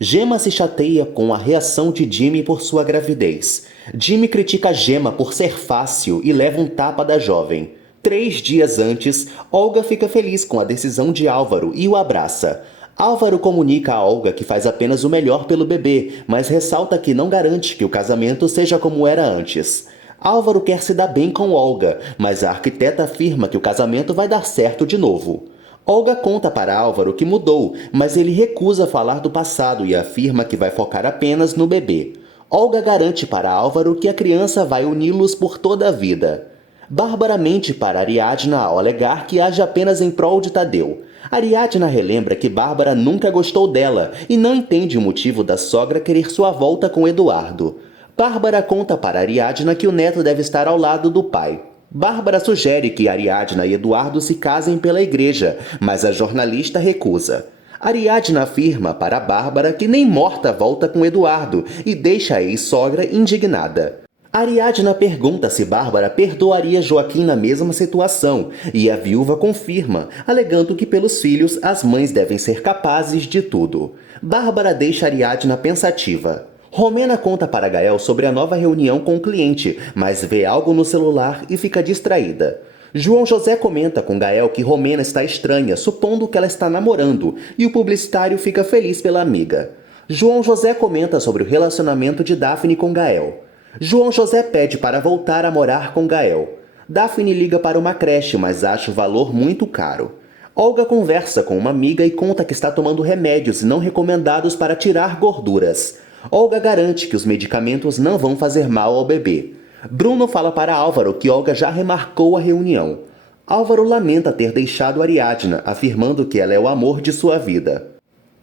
Gemma se chateia com a reação de Jimmy por sua gravidez. Jimmy critica Gemma por ser fácil e leva um tapa da jovem. 3 dias antes, Olga fica feliz com a decisão de Álvaro e o abraça. Álvaro comunica a Olga que faz apenas o melhor pelo bebê, mas ressalta que não garante que o casamento seja como era antes. Álvaro quer se dar bem com Olga, mas a arquiteta afirma que o casamento vai dar certo de novo. Olga conta para Álvaro que mudou, mas ele recusa falar do passado e afirma que vai focar apenas no bebê. Olga garante para Álvaro que a criança vai uni-los por toda a vida. Bárbara mente para Ariadna ao alegar que age apenas em prol de Tadeu. Ariadna relembra que Bárbara nunca gostou dela e não entende o motivo da sogra querer sua volta com Eduardo. Bárbara conta para Ariadna que o neto deve estar ao lado do pai. Bárbara sugere que Ariadna e Eduardo se casem pela igreja, mas a jornalista recusa. Ariadna afirma para Bárbara que nem morta volta com Eduardo e deixa a ex-sogra indignada. Ariadna pergunta se Bárbara perdoaria Joaquim na mesma situação, e a viúva confirma, alegando que pelos filhos as mães devem ser capazes de tudo. Bárbara deixa Ariadna pensativa. Romena conta para Gael sobre a nova reunião com o cliente, mas vê algo no celular e fica distraída. João José comenta com Gael que Romena está estranha, supondo que ela está namorando, e o publicitário fica feliz pela amiga. João José comenta sobre o relacionamento de Daphne com Gael. João José pede para voltar a morar com Gael. Daphne liga para uma creche, mas acha o valor muito caro. Olga conversa com uma amiga e conta que está tomando remédios não recomendados para tirar gorduras. Olga garante que os medicamentos não vão fazer mal ao bebê. Bruno fala para Álvaro que Olga já remarcou a reunião. Álvaro lamenta ter deixado Ariadna, afirmando que ela é o amor de sua vida.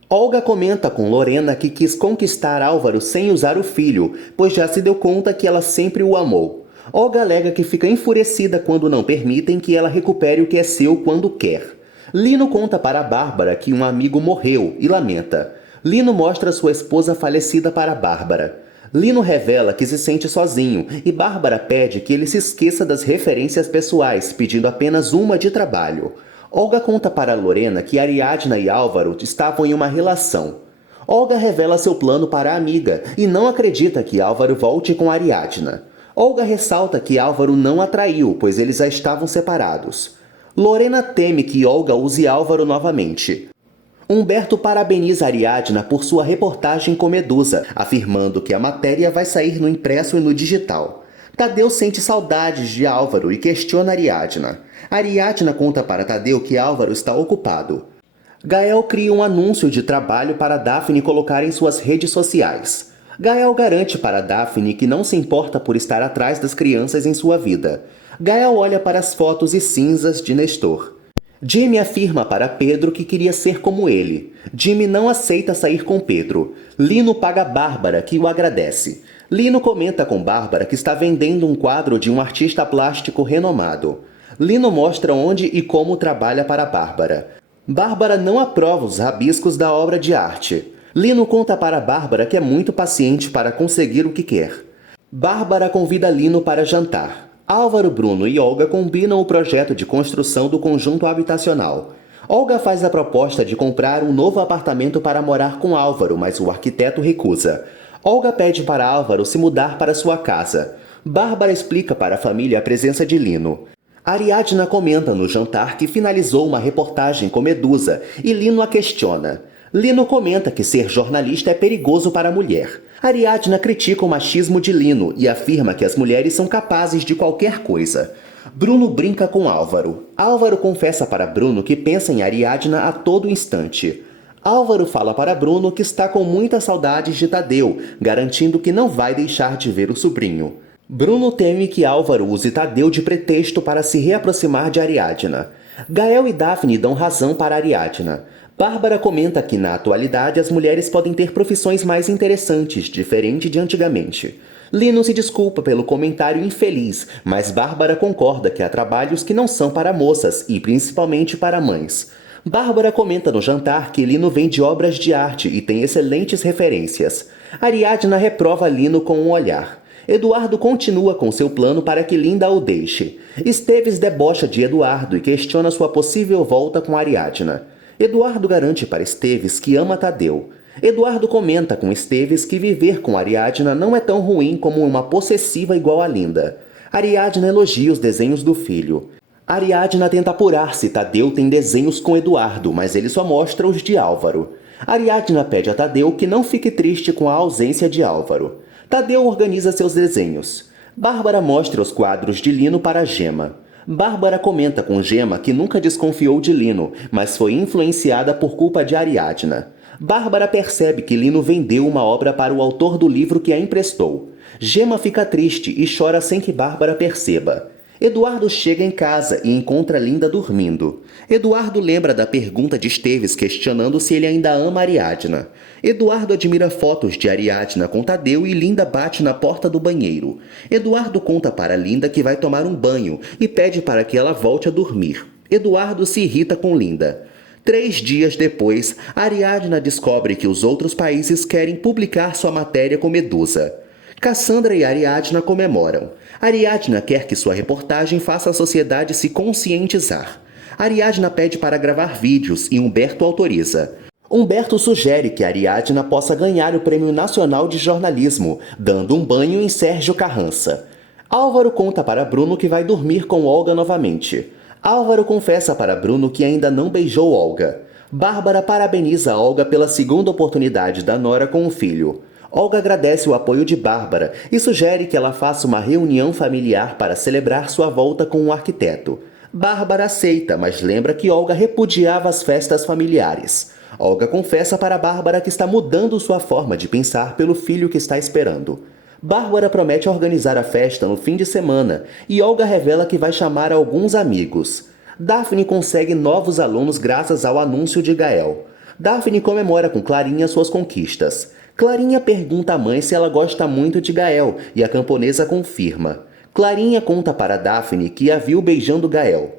Olga comenta com Lorena que quis conquistar Álvaro sem usar o filho, pois já se deu conta que ela sempre o amou. Olga alega que fica enfurecida quando não permitem que ela recupere o que é seu quando quer. Lino conta para Bárbara que um amigo morreu e lamenta. Lino mostra sua esposa falecida para Bárbara. Lino revela que se sente sozinho e Bárbara pede que ele se esqueça das referências pessoais, pedindo apenas uma de trabalho. Olga conta para Lorena que Ariadna e Álvaro estavam em uma relação. Olga revela seu plano para a amiga e não acredita que Álvaro volte com Ariadna. Olga ressalta que Álvaro não a traiu, pois eles já estavam separados. Lorena teme que Olga use Álvaro novamente. Humberto parabeniza Ariadna por sua reportagem com Medusa, afirmando que a matéria vai sair no impresso e no digital. Tadeu sente saudades de Álvaro e questiona Ariadna. Ariadna conta para Tadeu que Álvaro está ocupado. Gael cria um anúncio de trabalho para Daphne colocar em suas redes sociais. Gael garante para Daphne que não se importa por estar atrás das crianças em sua vida. Gael olha para as fotos e cinzas de Nestor. Jimmy afirma para Pedro que queria ser como ele. Jimmy não aceita sair com Pedro. Lino paga Bárbara, que o agradece. Lino comenta com Bárbara que está vendendo um quadro de um artista plástico renomado. Lino mostra onde e como trabalha para Bárbara. Bárbara não aprova os rabiscos da obra de arte. Lino conta para Bárbara que é muito paciente para conseguir o que quer. Bárbara convida Lino para jantar. Álvaro, Bruno e Olga combinam o projeto de construção do conjunto habitacional. Olga faz a proposta de comprar um novo apartamento para morar com Álvaro, mas o arquiteto recusa. Olga pede para Álvaro se mudar para sua casa. Bárbara explica para a família a presença de Lino. Ariadna comenta no jantar que finalizou uma reportagem com Medusa e Lino a questiona. Lino comenta que ser jornalista é perigoso para a mulher. Ariadna critica o machismo de Lino e afirma que as mulheres são capazes de qualquer coisa. Bruno brinca com Álvaro. Álvaro confessa para Bruno que pensa em Ariadna a todo instante. Álvaro fala para Bruno que está com muitas saudades de Tadeu, garantindo que não vai deixar de ver o sobrinho. Bruno teme que Álvaro use Tadeu de pretexto para se reaproximar de Ariadna. Gael e Daphne dão razão para Ariadna. Bárbara comenta que, na atualidade, as mulheres podem ter profissões mais interessantes, diferente de antigamente. Lino se desculpa pelo comentário infeliz, mas Bárbara concorda que há trabalhos que não são para moças e principalmente para mães. Bárbara comenta no jantar que Lino vende obras de arte e tem excelentes referências. Ariadna reprova Lino com um olhar. Eduardo continua com seu plano para que Linda o deixe. Esteves debocha de Eduardo e questiona sua possível volta com Ariadna. Eduardo garante para Esteves que ama Tadeu. Eduardo comenta com Esteves que viver com Ariadna não é tão ruim como uma possessiva igual a Linda. Ariadna elogia os desenhos do filho. Ariadna tenta apurar se Tadeu tem desenhos com Eduardo, mas ele só mostra os de Álvaro. Ariadna pede a Tadeu que não fique triste com a ausência de Álvaro. Tadeu organiza seus desenhos. Bárbara mostra os quadros de Lino para Gema. Bárbara comenta com Gema que nunca desconfiou de Lino, mas foi influenciada por culpa de Ariadna. Bárbara percebe que Lino vendeu uma obra para o autor do livro que a emprestou. Gema fica triste e chora sem que Bárbara perceba. Eduardo chega em casa e encontra Linda dormindo. Eduardo lembra da pergunta de Esteves questionando se ele ainda ama Ariadna. Eduardo admira fotos de Ariadna com Tadeu e Linda bate na porta do banheiro. Eduardo conta para Linda que vai tomar um banho e pede para que ela volte a dormir. Eduardo se irrita com Linda. 3 dias depois, Ariadna descobre que os outros países querem publicar sua matéria com Medusa. Cassandra e Ariadna comemoram. Ariadna quer que sua reportagem faça a sociedade se conscientizar. Ariadna pede para gravar vídeos e Humberto autoriza. Humberto sugere que Ariadna possa ganhar o Prêmio Nacional de Jornalismo, dando um banho em Sérgio Carrança. Álvaro conta para Bruno que vai dormir com Olga novamente. Álvaro confessa para Bruno que ainda não beijou Olga. Bárbara parabeniza Olga pela segunda oportunidade da nora com o filho. Olga agradece o apoio de Bárbara e sugere que ela faça uma reunião familiar para celebrar sua volta com o arquiteto. Bárbara aceita, mas lembra que Olga repudiava as festas familiares. Olga confessa para Bárbara que está mudando sua forma de pensar pelo filho que está esperando. Bárbara promete organizar a festa no fim de semana e Olga revela que vai chamar alguns amigos. Daphne consegue novos alunos graças ao anúncio de Gael. Daphne comemora com Clarinha suas conquistas. Clarinha pergunta à mãe se ela gosta muito de Gael e a camponesa confirma. Clarinha conta para Daphne que a viu beijando Gael.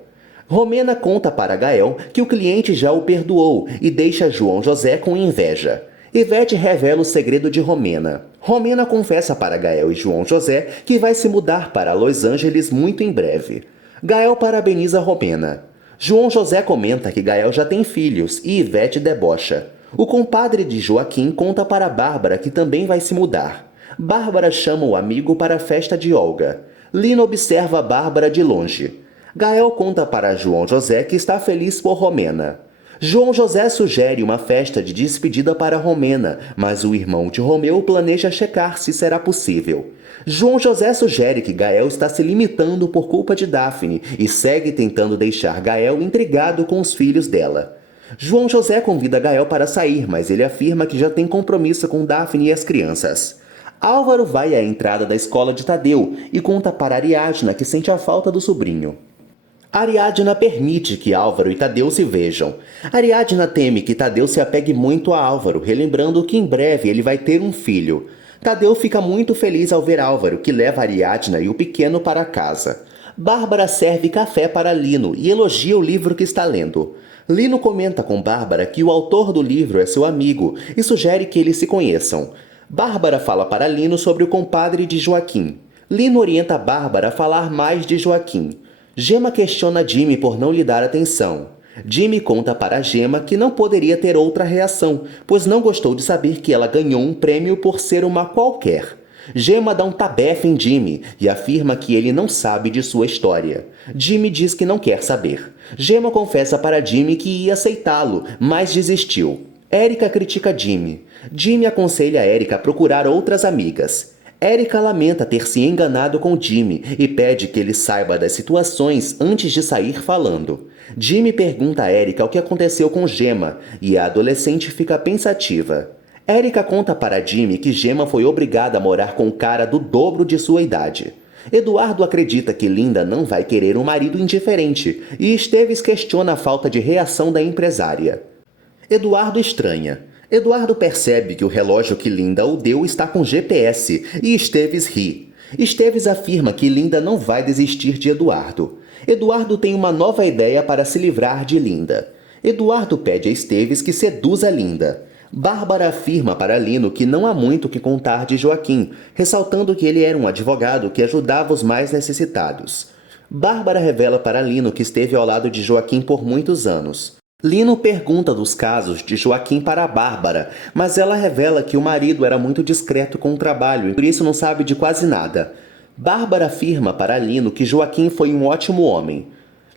Romena conta para Gael que o cliente já o perdoou e deixa João José com inveja. Ivete revela o segredo de Romena. Romena confessa para Gael e João José que vai se mudar para Los Angeles muito em breve. Gael parabeniza Romena. João José comenta que Gael já tem filhos e Ivete debocha. O compadre de Joaquim conta para Bárbara que também vai se mudar. Bárbara chama o amigo para a festa de Olga. Lino observa Bárbara de longe. Gael conta para João José que está feliz por Romena. João José sugere uma festa de despedida para Romena, mas o irmão de Romeu planeja checar se será possível. João José sugere que Gael está se limitando por culpa de Daphne e segue tentando deixar Gael intrigado com os filhos dela. João José convida Gael para sair, mas ele afirma que já tem compromisso com Daphne e as crianças. Álvaro vai à entrada da escola de Tadeu e conta para Ariadna que sente a falta do sobrinho. Ariadna permite que Álvaro e Tadeu se vejam. Ariadna teme que Tadeu se apegue muito a Álvaro, relembrando que em breve ele vai ter um filho. Tadeu fica muito feliz ao ver Álvaro, que leva Ariadna e o pequeno para casa. Bárbara serve café para Lino e elogia o livro que está lendo. Lino comenta com Bárbara que o autor do livro é seu amigo e sugere que eles se conheçam. Bárbara fala para Lino sobre o compadre de Joaquim. Lino orienta Bárbara a falar mais de Joaquim. Gema questiona Jimmy por não lhe dar atenção. Jimmy conta para Gema que não poderia ter outra reação, pois não gostou de saber que ela ganhou um prêmio por ser uma qualquer. Gema dá um tabefe em Jimmy e afirma que ele não sabe de sua história. Jimmy diz que não quer saber. Gema confessa para Jimmy que ia aceitá-lo, mas desistiu. Erika critica Jimmy. Jimmy aconselha Erika a procurar outras amigas. Erika lamenta ter se enganado com Jimmy e pede que ele saiba das situações antes de sair falando. Jimmy pergunta a Erika o que aconteceu com Gema e a adolescente fica pensativa. Erika conta para Jimmy que Gema foi obrigada a morar com um cara do dobro de sua idade. Eduardo acredita que Linda não vai querer um marido indiferente e Esteves questiona a falta de reação da empresária. Eduardo estranha. Eduardo percebe que o relógio que Linda o deu está com GPS e Esteves ri. Esteves afirma que Linda não vai desistir de Eduardo. Eduardo tem uma nova ideia para se livrar de Linda. Eduardo pede a Esteves que seduza Linda. Bárbara afirma para Lino que não há muito o que contar de Joaquim, ressaltando que ele era um advogado que ajudava os mais necessitados. Bárbara revela para Lino que esteve ao lado de Joaquim por muitos anos. Lino pergunta dos casos de Joaquim para a Bárbara, mas ela revela que o marido era muito discreto com o trabalho e por isso não sabe de quase nada. Bárbara afirma para Lino que Joaquim foi um ótimo homem.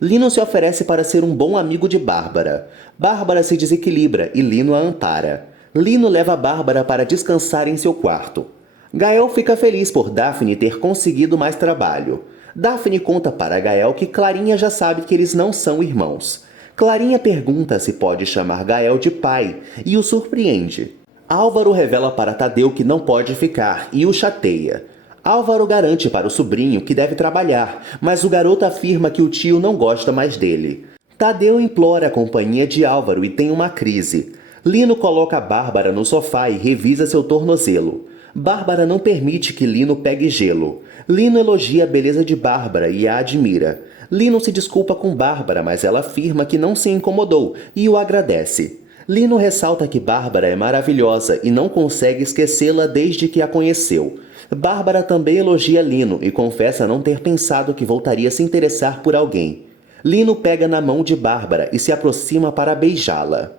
Lino se oferece para ser um bom amigo de Bárbara. Bárbara se desequilibra e Lino a ampara. Lino leva Bárbara para descansar em seu quarto. Gael fica feliz por Daphne ter conseguido mais trabalho. Daphne conta para Gael que Clarinha já sabe que eles não são irmãos. Clarinha pergunta se pode chamar Gael de pai e o surpreende. Álvaro revela para Tadeu que não pode ficar e o chateia. Álvaro garante para o sobrinho que deve trabalhar, mas o garoto afirma que o tio não gosta mais dele. Tadeu implora a companhia de Álvaro e tem uma crise. Lino coloca a Bárbara no sofá e revisa seu tornozelo. Bárbara não permite que Lino pegue gelo. Lino elogia a beleza de Bárbara e a admira. Lino se desculpa com Bárbara, mas ela afirma que não se incomodou e o agradece. Lino ressalta que Bárbara é maravilhosa e não consegue esquecê-la desde que a conheceu. Bárbara também elogia Lino e confessa não ter pensado que voltaria a se interessar por alguém. Lino pega na mão de Bárbara e se aproxima para beijá-la.